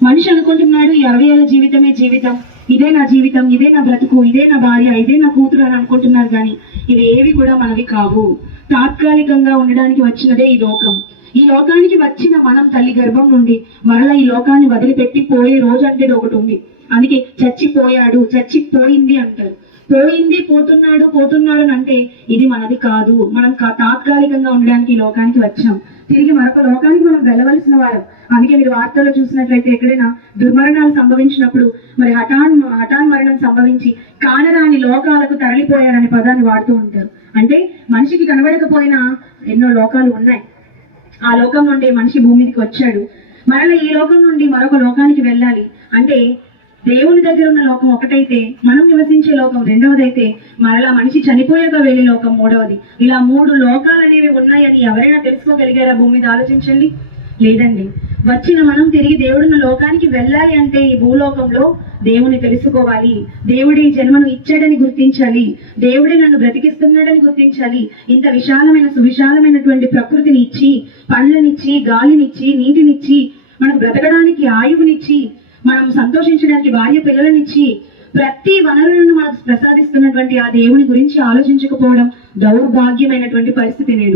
మనిషి అనుకుంటున్నాడు 60 ఏళ్ళ జీవితమే జీవితం, ఇదే నా జీవితం, ఇదే నా బ్రతుకు, ఇదే నా భార్య, ఇదే నా కూతురు అని అనుకుంటున్నారు. కానీ ఇవి ఏవి కూడా మనవి కావు. తాత్కాలికంగా ఉండడానికి వచ్చినదే ఈ లోకం. ఈ లోకానికి వచ్చిన మనం తల్లి గర్భం నుండి మరలా ఈ లోకాన్ని వదిలిపెట్టి పోయే రోజు అంటే ఒకటి ఉంది. అందుకే చచ్చిపోయాడు, చచ్చిపోయింది అంటారు. పోయింది, పోతున్నాడు అని అంటే ఇది మనది కాదు. మనం తాత్కాలికంగా ఉండడానికి ఈ లోకానికి వచ్చాం. తిరిగి మరొక లోకానికి మనం వెళ్ళవలసిన వారం. అందుకే మీరు వార్తల్లో చూసినట్లయితే ఎక్కడైనా దుర్మరణాలు సంభవించినప్పుడు మరి హఠాన్ మరణం సంభవించి కానరాని లోకాలకు తరలిపోయారనే పదాన్ని వాడుతూ ఉంటారు. అంటే మనిషికి కనబడకపోయినా ఎన్నో లోకాలు ఉన్నాయి. ఆ లోకం నుండి మనిషి భూమి మీదకి వచ్చాడు. మరలా ఈ లోకం నుండి మరొక లోకానికి వెళ్ళాలి. అంటే దేవుని దగ్గర ఉన్న లోకం ఒకటైతే, మనం నివసించే లోకం రెండవదైతే, మరలా మనిషి చనిపోయాక వెళ్ళే లోకం మూడవది. ఇలా 3 లోకాలు అనేవి ఉన్నాయని ఎవరైనా తెలుసుకోగలిగారా భూమి మీద? ఆలోచించండి. లేదండి. వచ్చిన మనం తిరిగి దేవుడున్న లోకానికి వెళ్ళాలి అంటే ఈ భూలోకంలో దేవుని తెలుసుకోవాలి. దేవుడే ఈ జన్మను ఇచ్చాడని గుర్తించాలి. దేవుడే నన్ను బ్రతికిస్తున్నాడని గుర్తించాలి. ఇంత విశాలమైన సువిశాలమైనటువంటి ప్రకృతిని ఇచ్చి, పండ్లనిచ్చి, గాలినిచ్చి, నీటినిచ్చి, మనకు బ్రతకడానికి ఆయువునిచ్చి, మనం సంతోషించడానికి భార్య పిల్లలనిచ్చి, ప్రతి వనరులను మనకు ప్రసాదిస్తున్నటువంటి ఆ దేవుని గురించి ఆలోచించకపోవడం దౌర్భాగ్యమైనటువంటి పరిస్థితి నేడు.